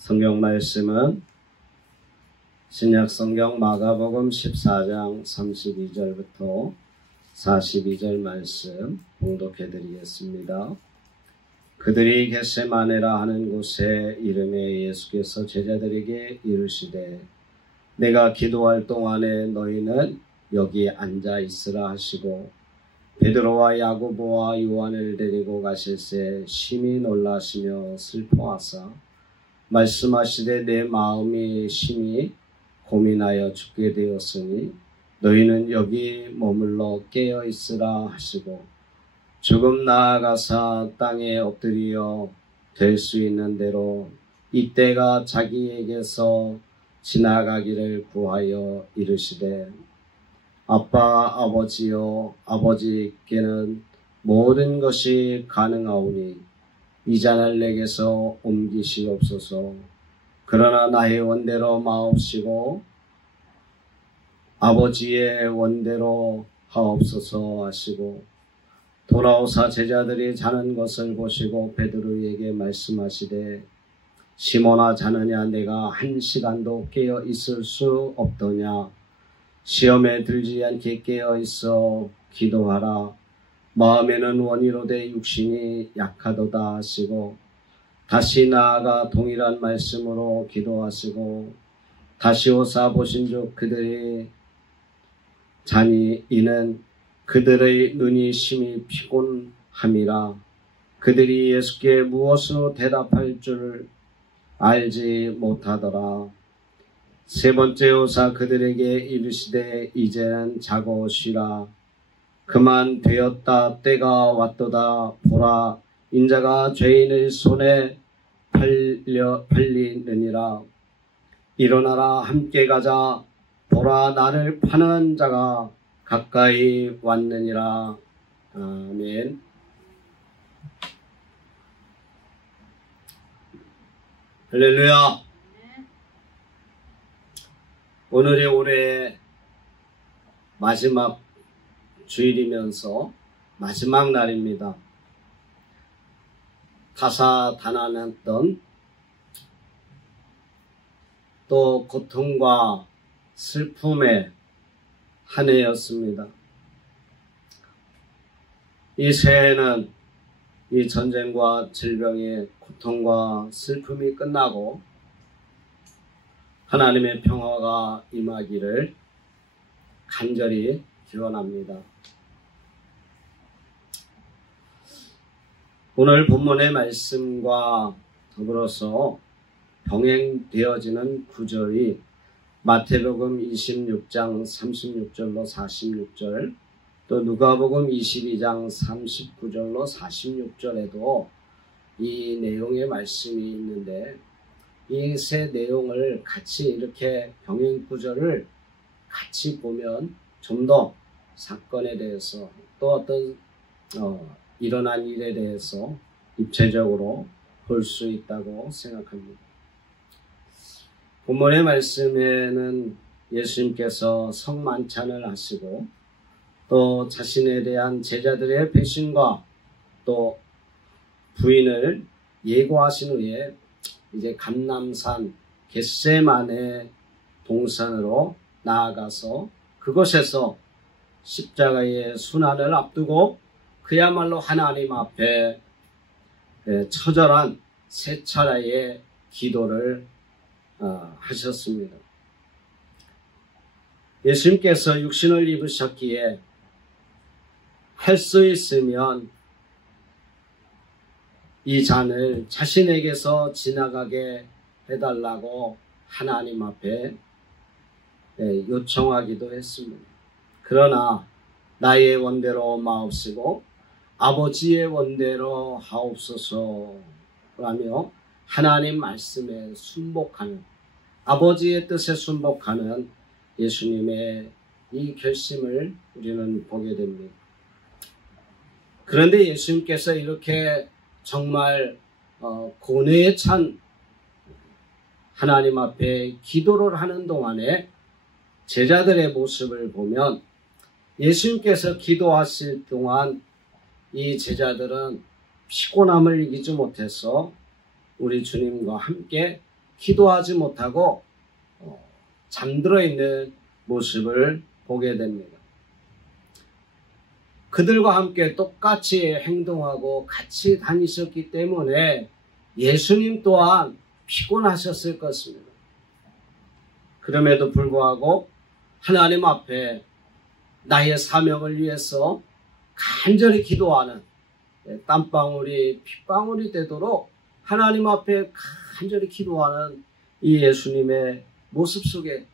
성경 말씀은 신약성경 마가복음 14장 32절부터 42절 말씀 봉독해 드리겠습니다. 그들이 겟세마네라 하는 곳에 이름에 예수께서 제자들에게 이르시되 내가 기도할 동안에 너희는 여기 앉아 있으라 하시고 베드로와 야고보와 요한을 데리고 가실새 심히 놀라시며 슬퍼하사 말씀하시되 내 마음이 심히 고민하여 죽게 되었으니 너희는 여기 머물러 깨어 있으라 하시고 조금 나아가사 땅에 엎드려 될 수 있는 대로 이때가 자기에게서 지나가기를 구하여 이르시되 아빠 아버지여 아버지께는 모든 것이 가능하오니 이 잔을 내게서 옮기시옵소서. 그러나 나의 원대로 마옵시고 아버지의 원대로 하옵소서 하시고 돌아오사 제자들이 자는 것을 보시고 베드로에게 말씀하시되 시몬아 자느냐 내가 한 시간도 깨어 있을 수 없더냐 시험에 들지 않게 깨어 있어 기도하라 마음에는 원이로되 육신이 약하도다 하시고 다시 나아가 동일한 말씀으로 기도하시고 다시 오사 보신즉 그들이 자니 이는 그들의 눈이 심히 피곤함이라 그들이 예수께 무엇으로 대답할 줄 알지 못하더라. 세 번째 오사 그들에게 이르시되 이제는 자고 쉬라. 그만 되었다. 때가 왔도다. 보라 인자가 죄인의 손에 팔리느니라. 일어나라 함께 가자. 보라 나를 파는 자가 가까이 왔느니라. 아멘. 할렐루야. 오늘이 올해 마지막 주일이면서 마지막 날입니다. 다사다난했던 또 고통과 슬픔의 한 해였습니다. 이 새해는 이 전쟁과 질병의 고통과 슬픔이 끝나고 하나님의 평화가 임하기를 간절히 기원합니다. 오늘 본문의 말씀과 더불어서 병행되어지는 구절이 마태복음 26장 36절로 46절 또 누가복음 22장 39절로 46절에도 이 내용의 말씀이 있는데 이 세 내용을 같이 이렇게 병행 구절을 같이 보면 좀 더 사건에 대해서 또 어떤 일어난 일에 대해서 입체적으로 볼 수 있다고 생각합니다. 본문의 말씀에는 예수님께서 성만찬을 하시고 또 자신에 대한 제자들의 배신과 또 부인을 예고하신 후에 이제 감람산 겟세마네 동산으로 나아가서 그곳에서 십자가의 순환을 앞두고 그야말로 하나님 앞에 처절한 세 차례의 기도를 하셨습니다. 예수님께서 육신을 입으셨기에 할 수 있으면 이 잔을 자신에게서 지나가게 해달라고 하나님 앞에 요청하기도 했습니다. 그러나 나의 원대로 마옵시고 아버지의 원대로 하옵소서라며 하나님 말씀에 순복하는 아버지의 뜻에 순복하는 예수님의 이 결심을 우리는 보게 됩니다. 그런데 예수님께서 이렇게 정말 고뇌에 찬 하나님 앞에 기도를 하는 동안에 제자들의 모습을 보면 예수님께서 기도하실 동안 이 제자들은 피곤함을 이기지 못해서 우리 주님과 함께 기도하지 못하고 잠들어 있는 모습을 보게 됩니다. 그들과 함께 똑같이 행동하고 같이 다니셨기 때문에 예수님 또한 피곤하셨을 것입니다. 그럼에도 불구하고 하나님 앞에 나의 사명을 위해서 간절히 기도하는 땀방울이 핏방울이 되도록 하나님 앞에 간절히 기도하는 이 예수님의 모습 속에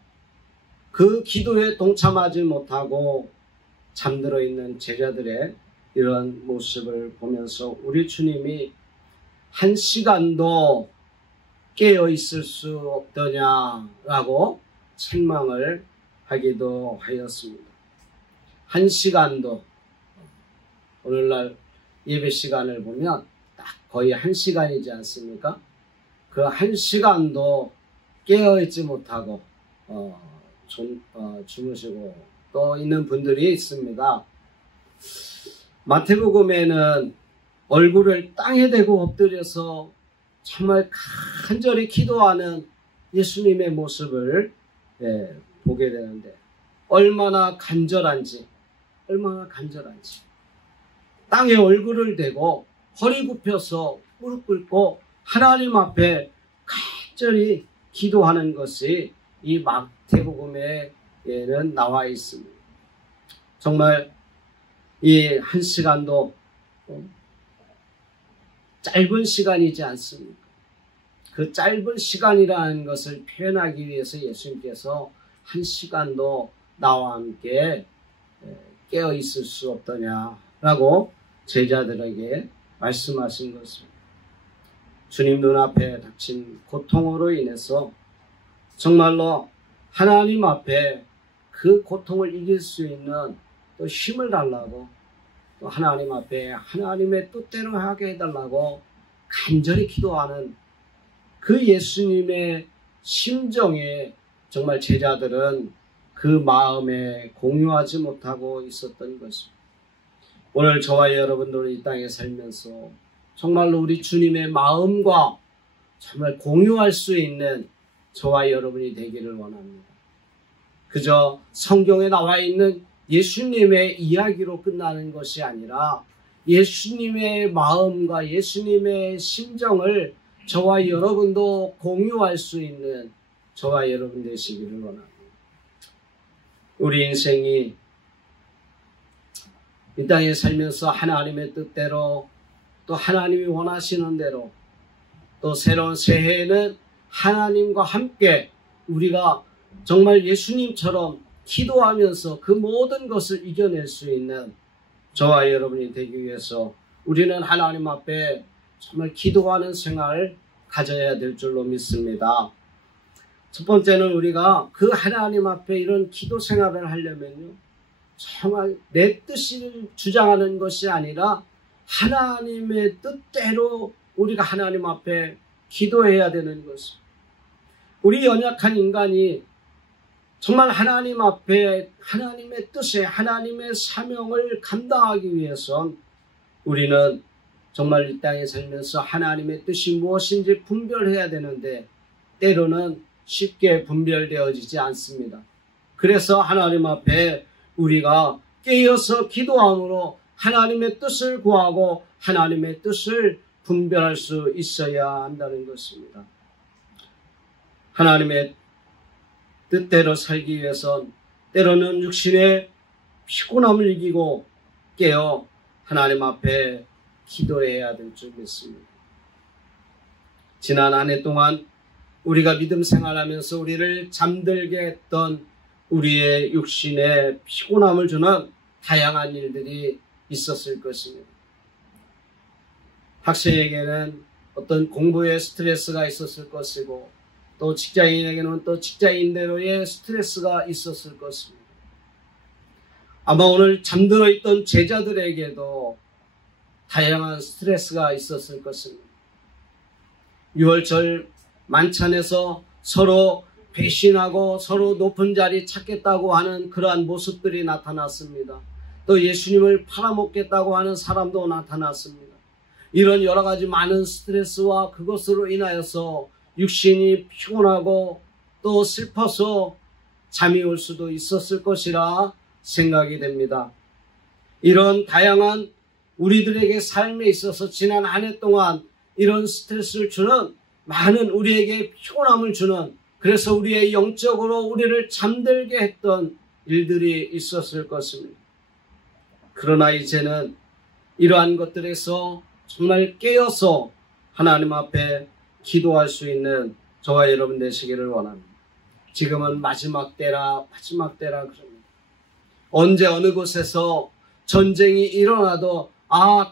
그 기도에 동참하지 못하고 잠들어 있는 제자들의 이런 모습을 보면서 우리 주님이 한 시간도 깨어 있을 수 없더냐라고 책망을 하기도 하였습니다. 한 시간도, 오늘날 예배 시간을 보면 딱 거의 한 시간이지 않습니까? 그 한 시간도 깨어 있지 못하고 주무시고 또 있는 분들이 있습니다. 마태복음에는 얼굴을 땅에 대고 엎드려서 정말 간절히 기도하는 예수님의 모습을 보게 되는데 얼마나 간절한지 땅에 얼굴을 대고 허리 굽혀서 무릎 꿇고 하나님 앞에 간절히 기도하는 것이 이 마태복음에는 나와 있습니다. 정말 이 한 시간도 짧은 시간이지 않습니까? 그 짧은 시간이라는 것을 표현하기 위해서 예수님께서 한 시간도 나와 함께 깨어 있을 수 없더냐라고 제자들에게 말씀하신 것입니다. 주님 눈앞에 닥친 고통으로 인해서 정말로 하나님 앞에 그 고통을 이길 수 있는 또 힘을 달라고 또 하나님 앞에 하나님의 뜻대로 하게 해달라고 간절히 기도하는 그 예수님의 심정에 정말 제자들은 그 마음에 공유하지 못하고 있었던 것입니다. 오늘 저와 여러분들은 이 땅에 살면서 정말로 우리 주님의 마음과 정말 공유할 수 있는 저와 여러분이 되기를 원합니다. 그저 성경에 나와 있는 예수님의 이야기로 끝나는 것이 아니라 예수님의 마음과 예수님의 심정을 저와 여러분도 공유할 수 있는 저와 여러분 되시기를 원합니다. 우리 인생이 이 땅에 살면서 하나님의 뜻대로 또 하나님이 원하시는 대로 또 새로운 새해에는 하나님과 함께 우리가 정말 예수님처럼 기도하면서 그 모든 것을 이겨낼 수 있는 저와 여러분이 되기 위해서 우리는 하나님 앞에 정말 기도하는 생활을 가져야 될 줄로 믿습니다. 첫 번째는 우리가 그 하나님 앞에 이런 기도 생활을 하려면요, 정말 내 뜻을 주장하는 것이 아니라 하나님의 뜻대로 우리가 하나님 앞에 기도해야 되는 것입니다. 우리 연약한 인간이 정말 하나님 앞에 하나님의 뜻에 하나님의 사명을 감당하기 위해선 우리는 정말 이 땅에 살면서 하나님의 뜻이 무엇인지 분별해야 되는데 때로는 쉽게 분별되어지지 않습니다. 그래서 하나님 앞에 우리가 깨어서 기도함으로 하나님의 뜻을 구하고 하나님의 뜻을 분별할 수 있어야 한다는 것입니다. 하나님의 뜻대로 살기 위해선 때로는 육신의 피곤함을 이기고 깨어 하나님 앞에 기도해야 될 줄 믿습니다. 지난 한 해 동안 우리가 믿음 생활하면서 우리를 잠들게 했던 우리의 육신의 피곤함을 주는 다양한 일들이 있었을 것입니다. 학생에게는 어떤 공부의 스트레스가 있었을 것이고 또 직장인에게는 또 직장인대로의 스트레스가 있었을 것입니다. 아마 오늘 잠들어 있던 제자들에게도 다양한 스트레스가 있었을 것입니다. 6월절 만찬에서 서로 배신하고 서로 높은 자리 찾겠다고 하는 그러한 모습들이 나타났습니다. 또 예수님을 팔아먹겠다고 하는 사람도 나타났습니다. 이런 여러 가지 많은 스트레스와 그것으로 인하여서 육신이 피곤하고 또 슬퍼서 잠이 올 수도 있었을 것이라 생각이 됩니다. 이런 다양한 우리들에게 삶에 있어서 지난 한 해 동안 이런 스트레스를 주는 많은 우리에게 피곤함을 주는, 그래서 우리의 영적으로 우리를 잠들게 했던 일들이 있었을 것입니다. 그러나 이제는 이러한 것들에서 정말 깨어서 하나님 앞에 기도할 수 있는 저와 여러분 되시기를 원합니다. 지금은 마지막 때라 그럽니다. 언제 어느 곳에서 전쟁이 일어나도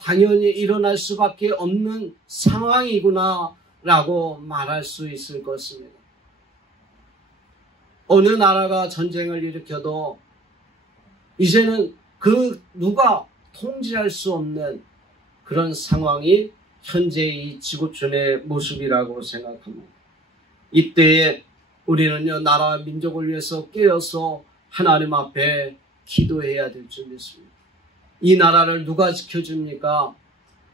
당연히 일어날 수밖에 없는 상황이구나 라고 말할 수 있을 것입니다. 어느 나라가 전쟁을 일으켜도 이제는 그 누가 통제할 수 없는 그런 상황이 현재의 지구촌의 모습이라고 생각합니다. 이때에 우리는요, 나라 민족을 위해서 깨어서 하나님 앞에 기도해야 될 줄 믿습니다. 이 나라를 누가 지켜줍니까?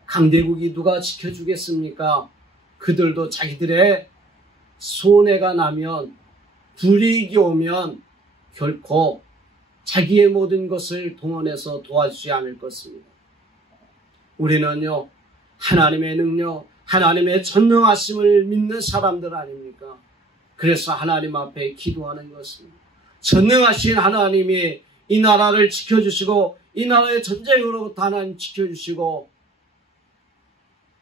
강대국이 누가 지켜주겠습니까? 그들도 자기들의 손해가 나면, 불이익이 오면 결코 자기의 모든 것을 동원해서 도와주지 않을 것입니다. 우리는요, 하나님의 능력, 하나님의 전능하심을 믿는 사람들 아닙니까? 그래서 하나님 앞에 기도하는 것입니다. 전능하신 하나님이 이 나라를 지켜주시고, 이 나라의 전쟁으로부터 하나님 지켜주시고,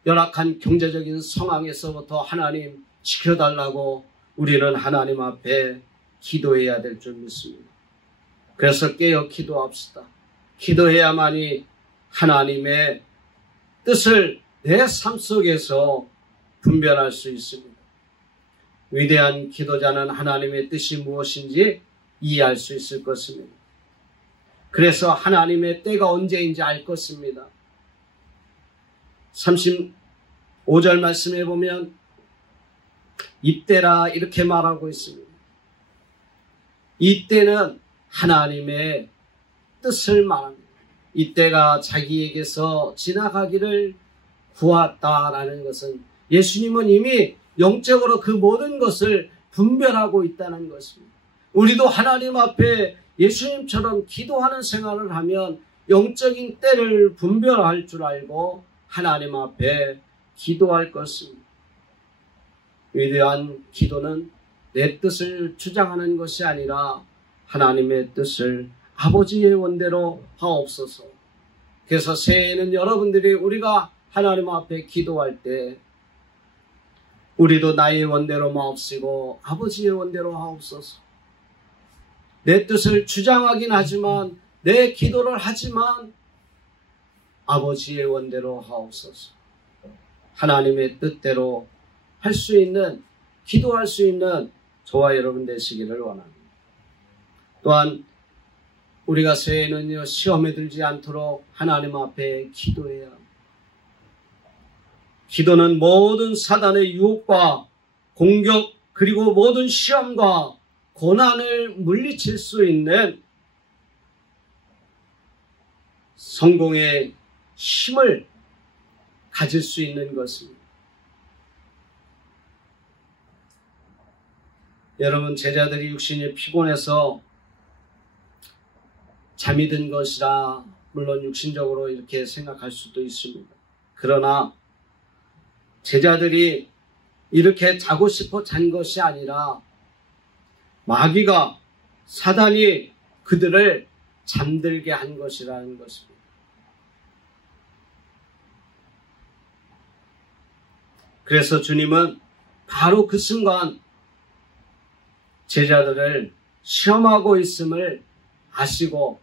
열악한 경제적인 상황에서부터 하나님 지켜달라고 우리는 하나님 앞에 기도해야 될 줄 믿습니다. 그래서 깨어 기도합시다. 기도해야만이 하나님의 뜻을 내 삶 속에서 분별할 수 있습니다. 위대한 기도자는 하나님의 뜻이 무엇인지 이해할 수 있을 것입니다. 그래서 하나님의 때가 언제인지 알 것입니다. 35절 말씀에 보면 이때라 이렇게 말하고 있습니다. 이때는 하나님의 뜻을 말합니다. 이때가 자기에게서 지나가기를 구했다라는 것은 예수님은 이미 영적으로 그 모든 것을 분별하고 있다는 것입니다. 우리도 하나님 앞에 예수님처럼 기도하는 생활을 하면 영적인 때를 분별할 줄 알고 하나님 앞에 기도할 것입니다. 위대한 기도는 내 뜻을 주장하는 것이 아니라 하나님의 뜻을 아버지의 원대로 하옵소서. 그래서 새해에는 여러분들이 우리가 하나님 앞에 기도할 때 우리도 나의 원대로 마옵시고 아버지의 원대로 하옵소서. 내 뜻을 주장하긴 하지만, 내 기도를 하지만 아버지의 원대로 하옵소서. 하나님의 뜻대로 할 수 있는, 기도할 수 있는 저와 여러분 되시기를 원합니다. 또한 우리가 새해에는요, 시험에 들지 않도록 하나님 앞에 기도해야 합니다. 기도는 모든 사단의 유혹과 공격, 그리고 모든 시험과 고난을 물리칠 수 있는 성공의 힘을 가질 수 있는 것입니다. 여러분, 제자들이 육신이 피곤해서 잠이 든 것이라 물론 육신적으로 이렇게 생각할 수도 있습니다. 그러나 제자들이 이렇게 자고 싶어 잔 것이 아니라 마귀가, 사단이 그들을 잠들게 한 것이라는 것입니다. 그래서 주님은 바로 그 순간 제자들을 시험하고 있음을 아시고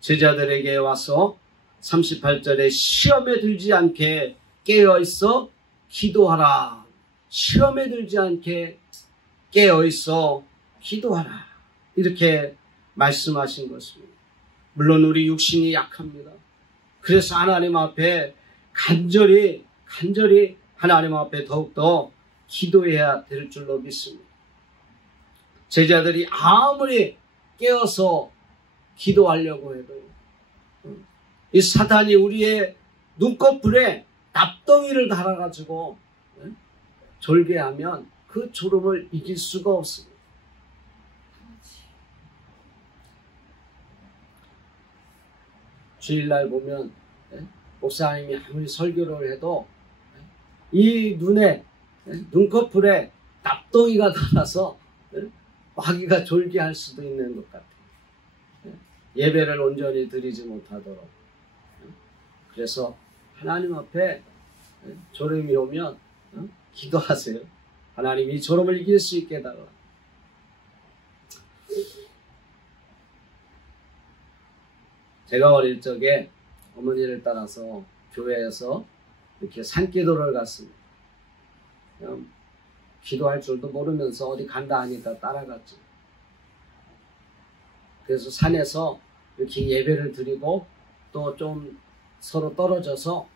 제자들에게 와서 38절에 시험에 들지 않게 깨어있어 기도하라. 시험에 들지 않게 깨어있어 기도하라. 이렇게 말씀하신 것입니다. 물론 우리 육신이 약합니다. 그래서 하나님 앞에 간절히 하나님 앞에 더욱더 기도해야 될 줄로 믿습니다. 제자들이 아무리 깨어서 기도하려고 해도 이 사단이 우리의 눈꺼풀에 납덩이를 달아가지고 졸개하면 그 졸음을 이길 수가 없습니다. 주일날 보면 목사님이 아무리 설교를 해도 이 눈에 눈꺼풀에 납덩이가 달아서 마귀가 졸게 할 수도 있는 것 같아요. 예배를 온전히 드리지 못하도록. 그래서 하나님 앞에 졸음이 오면 기도하세요. 하나님 이 졸음을 이길 수 있게 해달라. 제가 어릴 적에 어머니를 따라서 교회에서 이렇게 산기도를 갔습니다. 그냥 기도할 줄도 모르면서 어디 간다 하니까 따라갔죠. 그래서 산에서 이렇게 예배를 드리고 또 좀 서로 떨어져서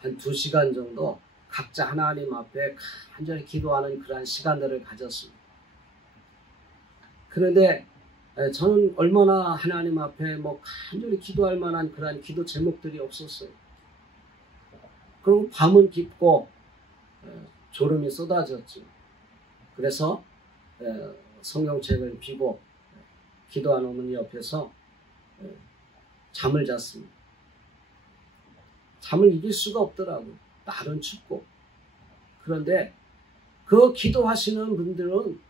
한 2시간 정도 각자 하나님 앞에 간절히 기도하는 그러한 시간들을 가졌습니다. 그런데 저는 얼마나 하나님 앞에 간절히 기도할 만한 그러한 기도 제목들이 없었어요. 그리고 밤은 깊고 졸음이 쏟아졌죠. 그래서 성경책을 비고 기도하는 어머니 옆에서 잠을 잤습니다. 잠을 이길 수가 없더라고요. 날은 춥고. 그런데 그 기도하시는 분들은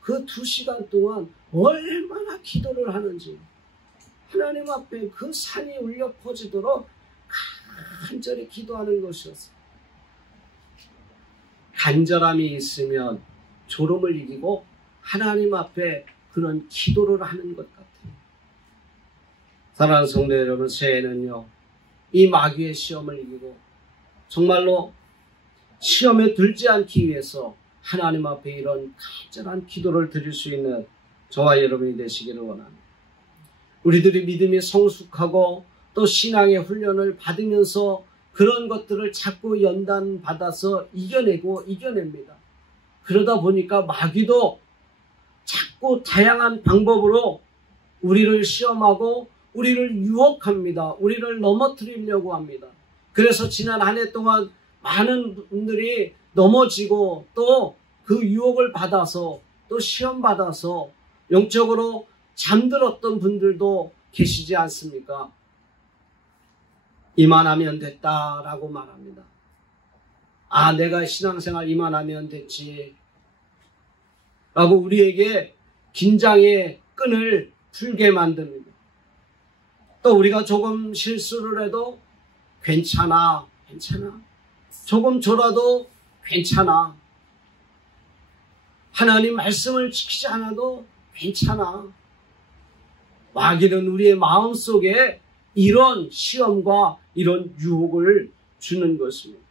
그 2시간 동안 얼마나 기도를 하는지 하나님 앞에 그 산이 울려 퍼지도록 간절히 기도하는 것이었어요. 간절함이 있으면 졸음을 이기고 하나님 앞에 그런 기도를 하는 것 같아요. 사랑하는 성도 여러분, 새해는요 이 마귀의 시험을 이기고 정말로 시험에 들지 않기 위해서 하나님 앞에 이런 간절한 기도를 드릴 수 있는 저와 여러분이 되시기를 원합니다. 우리들이 믿음이 성숙하고 또 신앙의 훈련을 받으면서 그런 것들을 자꾸 연단받아서 이겨냅니다. 그러다 보니까 마귀도 자꾸 다양한 방법으로 우리를 시험하고 우리를 유혹합니다. 우리를 넘어뜨리려고 합니다. 그래서 지난 한 해 동안 많은 분들이 넘어지고 또 그 유혹을 받아서 또 시험 받아서 영적으로 잠들었던 분들도 계시지 않습니까? 이만하면 됐다라고 말합니다. 아, 내가 신앙생활 이만하면 됐지 라고 우리에게 긴장의 끈을 풀게 만듭니다. 또 우리가 조금 실수를 해도 괜찮아. 조금 졸아도 괜찮아. 하나님 말씀을 지키지 않아도 괜찮아. 마귀는 우리의 마음속에 이런 시험과 이런 유혹을 주는 것입니다.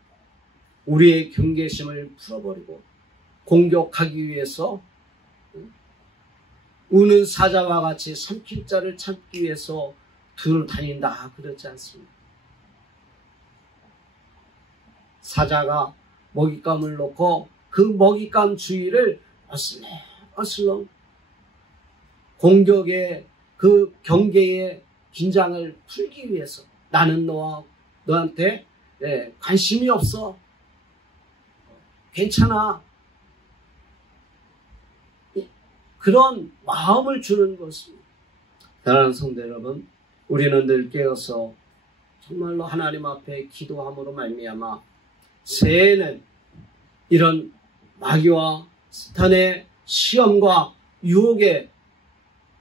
우리의 경계심을 풀어버리고 공격하기 위해서 우는 사자와 같이 삼킬 자를 찾기 위해서 두루 다닌다 그렇지 않습니다. 사자가 먹잇감을 놓고 그 먹잇감 주위를 어슬렁 공격의 그 경계의 긴장을 풀기 위해서 나는 너한테 관심이 없어. 괜찮아. 그런 마음을 주는 것입니다. 사랑하는 성도 여러분, 우리는 늘 깨어서 정말로 하나님 앞에 기도함으로 말미암아 새해에는 이런 마귀와 사탄의 시험과 유혹에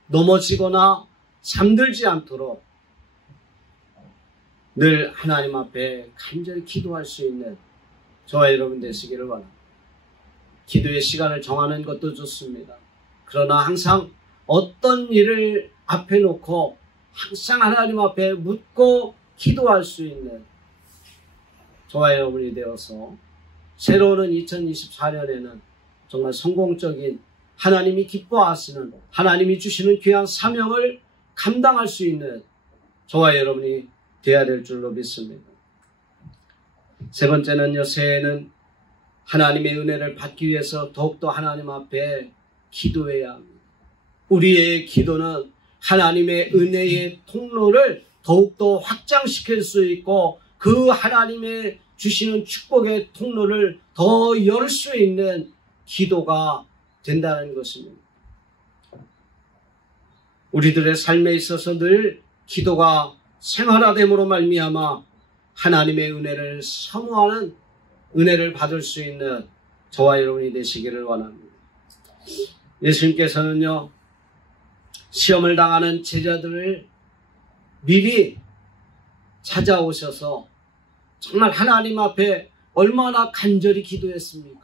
넘어지거나 잠들지 않도록 늘 하나님 앞에 간절히 기도할 수 있는 저와 여러분 되시기를 바랍니다. 기도의 시간을 정하는 것도 좋습니다. 그러나 항상 어떤 일을 앞에 놓고 항상 하나님 앞에 묻고 기도할 수 있는 저와 여러분이 되어서 새로운 2024년에는 정말 성공적인 하나님이 기뻐하시는 하나님이 주시는 귀한 사명을 감당할 수 있는 저와 여러분이 되어야 될 줄로 믿습니다. 세 번째는요, 새해에는 하나님의 은혜를 받기 위해서 더욱더 하나님 앞에 기도해야 합니다. 우리의 기도는 하나님의 은혜의 통로를 더욱더 확장시킬 수 있고 그 하나님의 주시는 축복의 통로를 더 열 수 있는 기도가 된다는 것입니다. 우리들의 삶에 있어서 늘 기도가 생활화됨으로 말미암아 하나님의 은혜를 사모하는 은혜를 받을 수 있는 저와 여러분이 되시기를 원합니다. 예수님께서는요, 시험을 당하는 제자들을 미리 찾아오셔서 정말 하나님 앞에 얼마나 간절히 기도했습니까?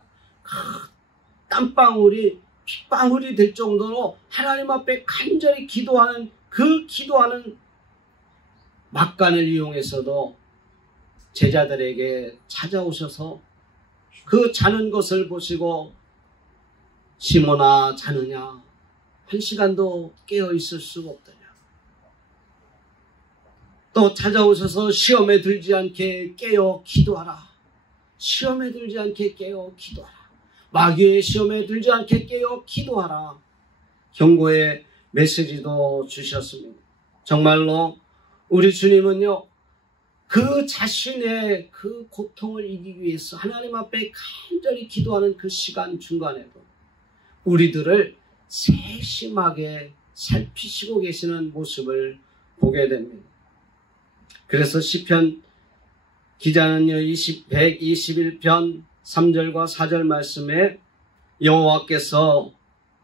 땀방울이 핏방울이 될 정도로 하나님 앞에 간절히 기도하는 그 기도하는 막간을 이용해서도 제자들에게 찾아오셔서 그 자는 것을 보시고 시몬아 자느냐? 한 시간도 깨어 있을 수가 없더냐. 또 찾아오셔서 시험에 들지 않게 깨어 기도하라. 시험에 들지 않게 깨어 기도하라. 마귀의 시험에 들지 않게 깨어 기도하라. 경고의 메시지도 주셨습니다. 정말로 우리 주님은요, 그 자신의 그 고통을 이기기 위해서 하나님 앞에 간절히 기도하는 그 시간 중간에도 우리들을 세심하게 살피시고 계시는 모습을 보게 됩니다. 그래서 시편 기자는요, 121편 3절과 4절 말씀에 여호와께서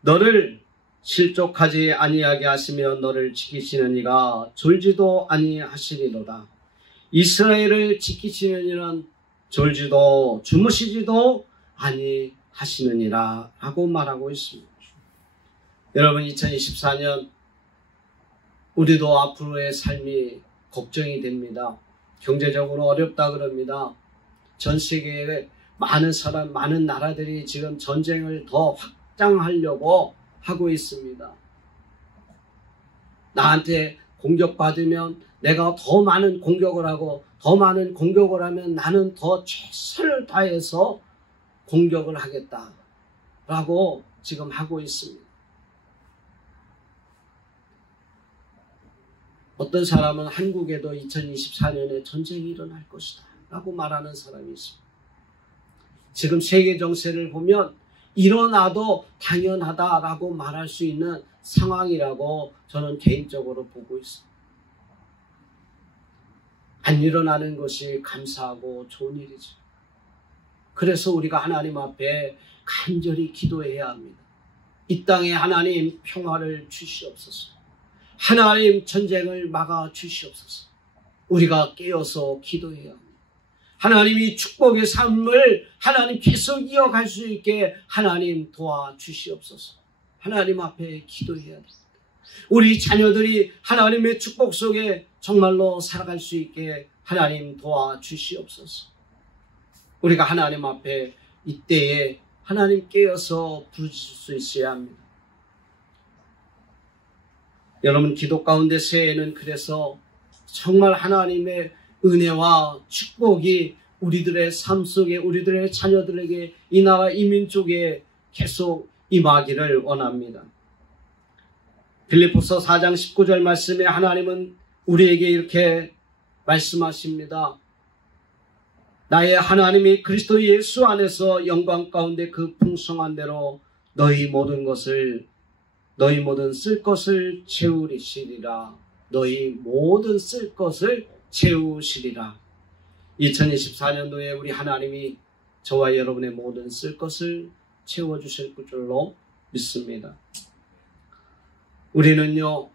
너를 실족하지 아니하게 하시며 너를 지키시는 이가 졸지도 아니하시리로다. 이스라엘을 지키시는 이는 졸지도 주무시지도 아니하시느니라 라고 말하고 있습니다. 여러분, 2024년 우리도 앞으로의 삶이 걱정이 됩니다. 경제적으로 어렵다 그럽니다. 전 세계에 많은 나라들이 지금 전쟁을 더 확장하려고 하고 있습니다. 나한테 공격받으면 내가 더 많은 공격을 하고 더 많은 공격을 하면 나는 더 최선을 다해서 공격을 하겠다라고 지금 하고 있습니다. 어떤 사람은 한국에도 2024년에 전쟁이 일어날 것이다 라고 말하는 사람이 있습니다. 지금 세계 정세를 보면 일어나도 당연하다라고 말할 수 있는 상황이라고 저는 개인적으로 보고 있습니다. 안 일어나는 것이 감사하고 좋은 일이죠. 그래서 우리가 하나님 앞에 간절히 기도해야 합니다. 이 땅에 하나님 평화를 주시옵소서. 하나님 전쟁을 막아 주시옵소서. 우리가 깨어서 기도해야 합니다. 하나님이 축복의 삶을 하나님 계속 이어갈 수 있게 하나님 도와주시옵소서. 하나님 앞에 기도해야 됩니다. 우리 자녀들이 하나님의 축복 속에 정말로 살아갈 수 있게 하나님 도와주시옵소서. 우리가 하나님 앞에 이때에 하나님 깨어서 부르실 수 있어야 합니다. 여러분, 기도 가운데 새해에는 그래서 정말 하나님의 은혜와 축복이 우리들의 삶 속에 우리들의 자녀들에게 이 나라 이민족에 계속 임하기를 원합니다. 빌립보서 4장 19절 말씀에 하나님은 우리에게 이렇게 말씀하십니다. 나의 하나님이 그리스도 예수 안에서 영광 가운데 그 풍성한 대로 너희 모든 쓸 것을 채우시리라. 너희 모든 쓸 것을 채우시리라. 2024년도에 우리 하나님이 저와 여러분의 모든 쓸 것을 채워주실 줄로 믿습니다. 우리는요,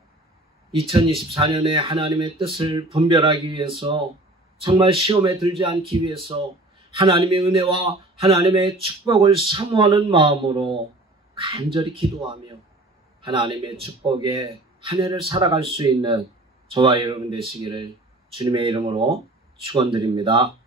2024년에 하나님의 뜻을 분별하기 위해서 정말 시험에 들지 않기 위해서 하나님의 은혜와 하나님의 축복을 사모하는 마음으로 간절히 기도하며 하나님의 축복에 한 해를 살아갈 수 있는 저와 여러분 되시기를 주님의 이름으로 축원드립니다.